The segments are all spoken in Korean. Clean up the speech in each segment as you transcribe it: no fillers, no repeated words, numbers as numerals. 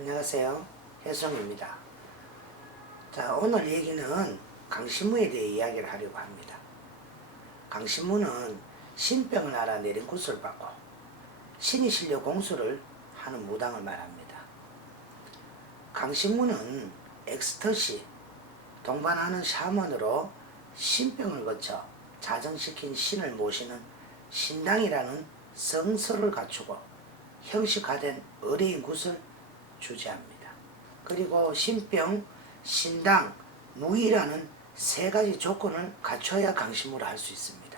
안녕하세요. 혜성입니다. 자, 오늘 얘기는 강신무에 대해 이야기를 하려고 합니다. 강신무는 신병을 알아 내린 구슬을 받고 신이 실려 공수를 하는 무당을 말합니다. 강신무는 엑스터시, 동반하는 샤먼으로 신병을 거쳐 자정시킨 신을 모시는 신당이라는 성서를 갖추고 형식화된 의뢰인 굿을 주재합니다. 그리고 신병, 신당, 무의라는 세 가지 조건을 갖춰야 강신무를 할 수 있습니다.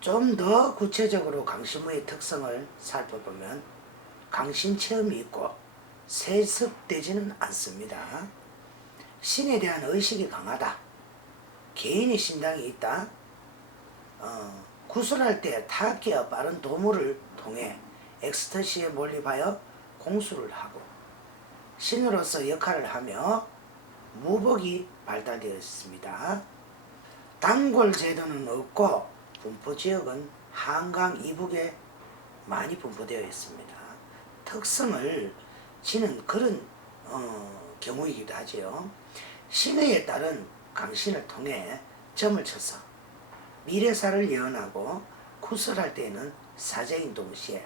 좀 더 구체적으로 강신무의 특성을 살펴보면 강신체험이 있고 세습되지는 않습니다. 신에 대한 의식이 강하다. 개인의 신당이 있다. 구슬할 때 타악기와 빠른 도모를 통해 엑스터시에 몰입하여 공수를 하고 신으로서 역할을 하며 무복이 발달되어 있습니다. 단골 제도는 없고 분포지역은 한강 이북에 많이 분포되어 있습니다. 특성을 지는 그런 경우이기도 하지요. 신의에 따른 강신을 통해 점을 쳐서 미래사를 예언하고 구슬할 때에는 사제인 동시에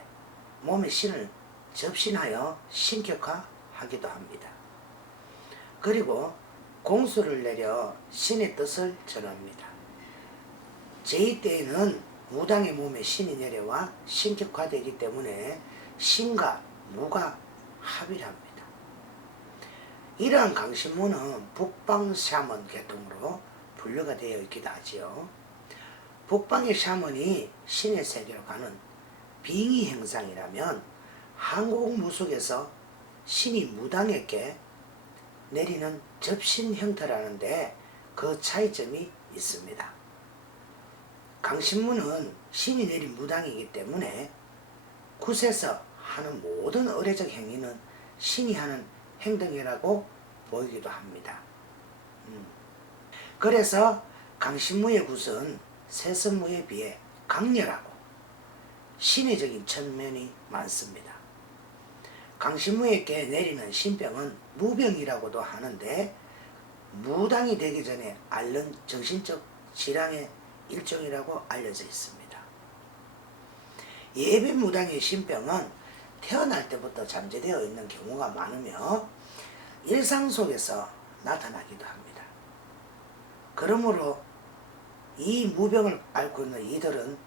몸의 신을 접신하여 신격화하기도 합니다. 그리고 공수를 내려 신의 뜻을 전합니다. 제2 때에는 무당의 몸에 신이 내려와 신격화되기 때문에 신과 무가 합의를 합니다. 이러한 강신무는 북방 샤먼 계통으로 분류가 되어 있기도 하지요. 북방의 샤먼이 신의 세계로 가는 빙의 행상이라면 한국 무속에서 신이 무당에게 내리는 접신 형태라는데 그 차이점이 있습니다. 강신무는 신이 내린 무당이기 때문에 굿에서 하는 모든 의례적 행위는 신이 하는 행동이라고 보이기도 합니다. 그래서 강신무의 굿은 세습무에 비해 강렬하고 신의적인 측면이 많습니다. 강신무에게 내리는 신병은 무병이라고도 하는데 무당이 되기 전에 앓는 정신적 질환의 일종이라고 알려져 있습니다. 예비 무당의 신병은 태어날 때부터 잠재되어 있는 경우가 많으며 일상 속에서 나타나기도 합니다. 그러므로 이 무병을 앓고 있는 이들은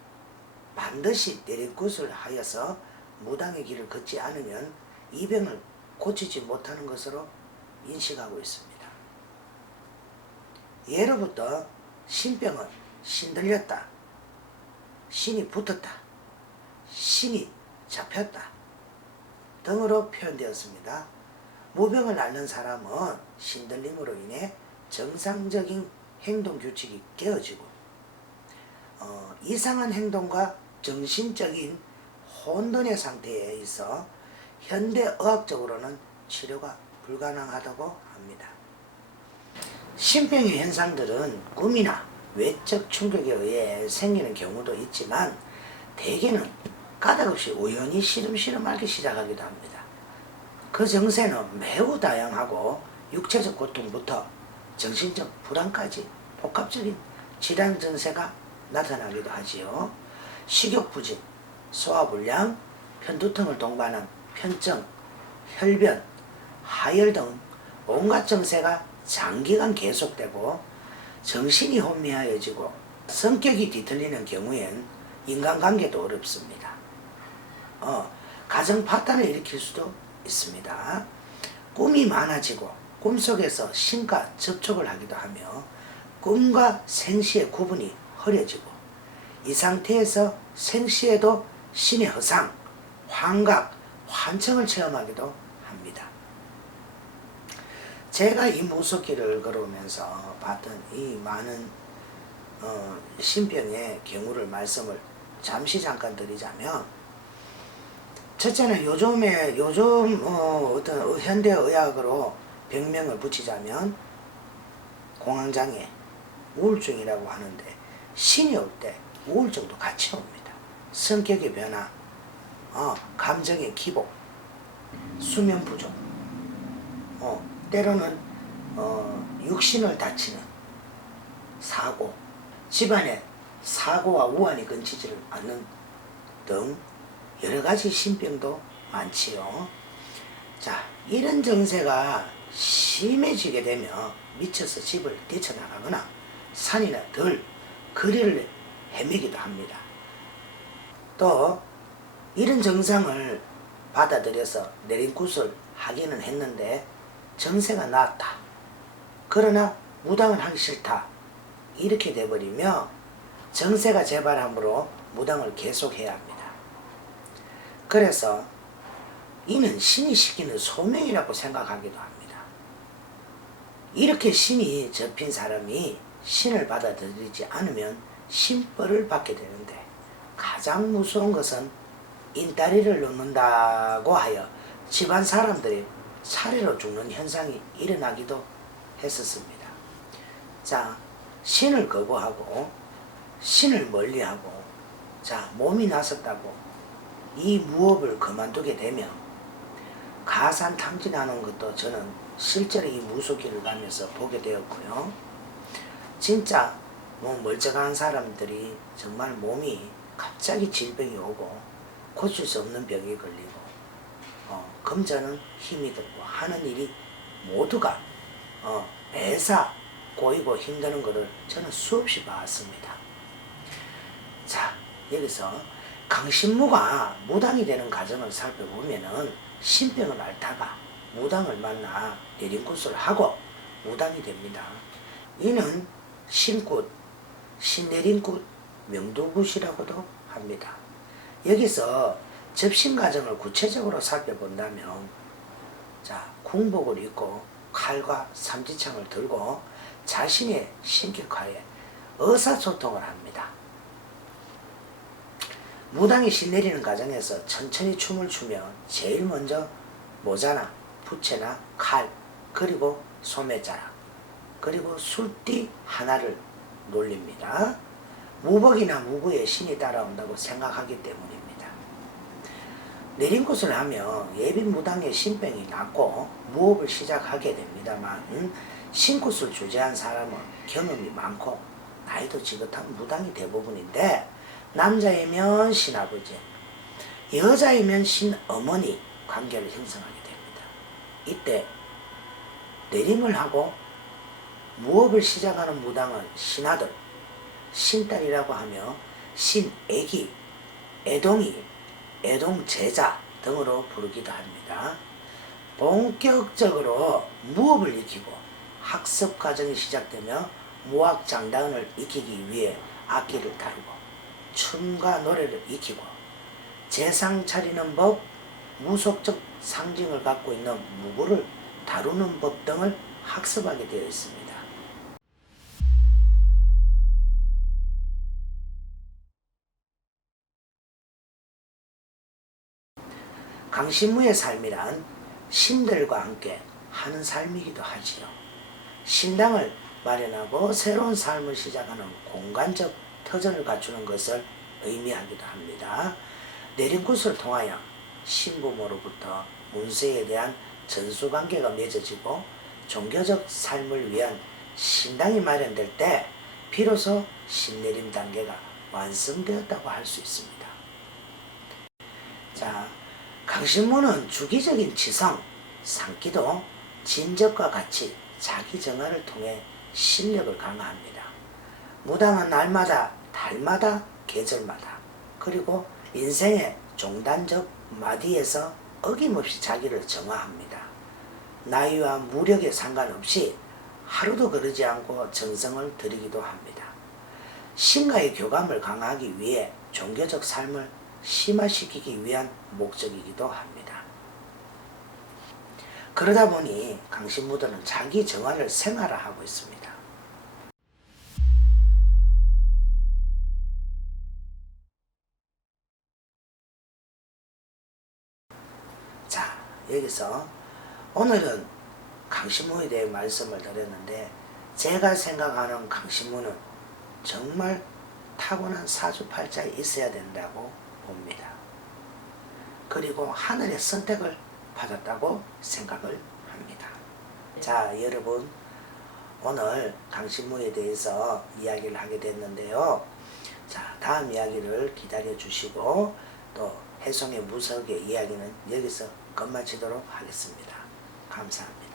반드시 내리굿을 하여서 무당의 길을 걷지 않으면 이 병을 고치지 못하는 것으로 인식하고 있습니다. 예로부터 신병은 신들렸다, 신이 붙었다, 신이 잡혔다 등으로 표현되었습니다. 무병을 앓는 사람은 신들림으로 인해 정상적인 행동 규칙이 깨어지고 이상한 행동과 정신적인 혼돈의 상태에 있어 현대의학적으로는 치료가 불가능하다고 합니다. 신병의 현상들은 꿈이나 외적 충격에 의해 생기는 경우도 있지만 대개는 까닭없이 우연히 시름시름 앓기 시작하기도 합니다. 그 증세는 매우 다양하고 육체적 고통부터 정신적 불안까지 복합적인 질환 증세가 나타나기도 하지요. 식욕부진, 소화불량, 편두통을 동반한 편증, 혈변, 하열 등 온갖 증세가 장기간 계속되고 정신이 혼미하여지고 성격이 뒤틀리는 경우엔 인간관계도 어렵습니다. 가정 파탄을 일으킬 수도 있습니다. 꿈이 많아지고 꿈속에서 신과 접촉을 하기도 하며 꿈과 생시의 구분이 흐려지고 이 상태에서 생시에도 신의 허상, 환각, 환청을 체험하기도 합니다. 제가 이 무속길을 걸어오면서 봤던 이 많은 신병의 경우를 말씀을 잠깐 드리자면, 첫째는 요즘 어떤 현대 의학으로 병명을 붙이자면 공황장애, 우울증이라고 하는데, 신이 올 때 우울증도 같이 옵니다. 성격의 변화, 감정의 기복, 수면 부족, 때로는 육신을 다치는 사고, 집안에 사고와 우환이 끊치지를 않는 등 여러가지 신병도 많지요. 자, 이런 정세가 심해지게 되면 미쳐서 집을 뛰쳐나가거나 산이나 들, 거리를 헤매기도 합니다. 또 이런 증상을 받아들여서 내린굿을 하기는 했는데 정세가 나았다, 그러나 무당을 하기 싫다, 이렇게 돼버리며 정세가 재발함으로 무당을 계속해야 합니다. 그래서 이는 신이 시키는 소명이라고 생각하기도 합니다. 이렇게 신이 접힌 사람이 신을 받아들이지 않으면 신벌을 받게 되는데, 가장 무서운 것은 인다리를 놓는다고 하여 집안 사람들이 차례로 죽는 현상이 일어나기도 했었습니다. 자, 신을 거부하고 신을 멀리하고, 자, 몸이 나섰다고 이 무업을 그만두게 되면 가산탕진하는 것도 저는 실제로 이 무속길을 가면서 보게 되었고요. 진짜 멀쩡한 사람들이 정말 몸이 갑자기 질병이 오고 고칠 수 없는 병이 걸리고 금전은 힘이 들고 하는 일이 모두가 매사 고이고 힘드는 것을 저는 수없이 봤습니다. 자, 여기서 강신무가 무당이 되는 과정을 살펴보면은 신병을 앓다가 무당을 만나 내린굿을 하고 무당이 됩니다. 이는 신굿, 신내린굿, 명두굿이라고도 합니다. 여기서 접신 과정을 구체적으로 살펴본다면, 자, 궁복을 입고 칼과 삼지창을 들고 자신의 신격하에 의사소통을 합니다. 무당이 신내리는 과정에서 천천히 춤을 추며 제일 먼저 모자나 부채나 칼, 그리고 소매자락, 그리고 술띠 하나를 놀립니다. 무복이나 무구의 신이 따라온다고 생각하기 때문입니다. 내린굿을 하며 예비 무당의 신병이 낫고 무업을 시작하게 됩니다만, 신굿을 주재한 사람은 경험이 많고 나이도 지긋한 무당이 대부분인데, 남자이면 신아버지, 여자이면 신어머니 관계를 형성하게 됩니다. 이때 내림을 하고 무업을 시작하는 무당은 신아들, 신딸이라고 하며 신애기, 애동이, 애동제자 등으로 부르기도 합니다. 본격적으로 무업을 익히고 학습 과정이 시작되며 무학장단을 익히기 위해 악기를 다루고 춤과 노래를 익히고 재상 차리는 법, 무속적 상징을 갖고 있는 무구를 다루는 법 등을 학습하게 되어 있습니다. 강신무의 삶이란 신들과 함께 하는 삶이기도 하지요. 신당을 마련하고 새로운 삶을 시작하는 공간적 터전을 갖추는 것을 의미하기도 합니다. 내린굿을 통하여 신부모로부터 운세에 대한 전수관계가 맺어지고 종교적 삶을 위한 신당이 마련될 때 비로소 신내림 단계가 완성되었다고 할 수 있습니다. 자, 강신무는 주기적인 지성, 상기도, 진적과 같이 자기 정화를 통해 실력을 강화합니다. 무당은 날마다, 달마다, 계절마다, 그리고 인생의 종단적 마디에서 어김없이 자기를 정화합니다. 나이와 무력에 상관없이 하루도 거르지 않고 정성을 들이기도 합니다. 신과의 교감을 강화하기 위해 종교적 삶을 심화시키기 위한 목적이기도 합니다. 그러다 보니 강신무들은 자기 정화를 생활화하고 있습니다. 자, 여기서 오늘은 강신무에 대해 말씀을 드렸는데, 제가 생각하는 강신무는 정말 타고난 사주팔자에 있어야 된다고 봅니다. 그리고 하늘의 선택을 받았다고 생각을 합니다. 자, 여러분, 오늘 강신무에 대해서 이야기를 하게 됐는데요. 자, 다음 이야기를 기다려 주시고, 또 해송의 무속의 이야기는 여기서 끝마치도록 하겠습니다. 감사합니다.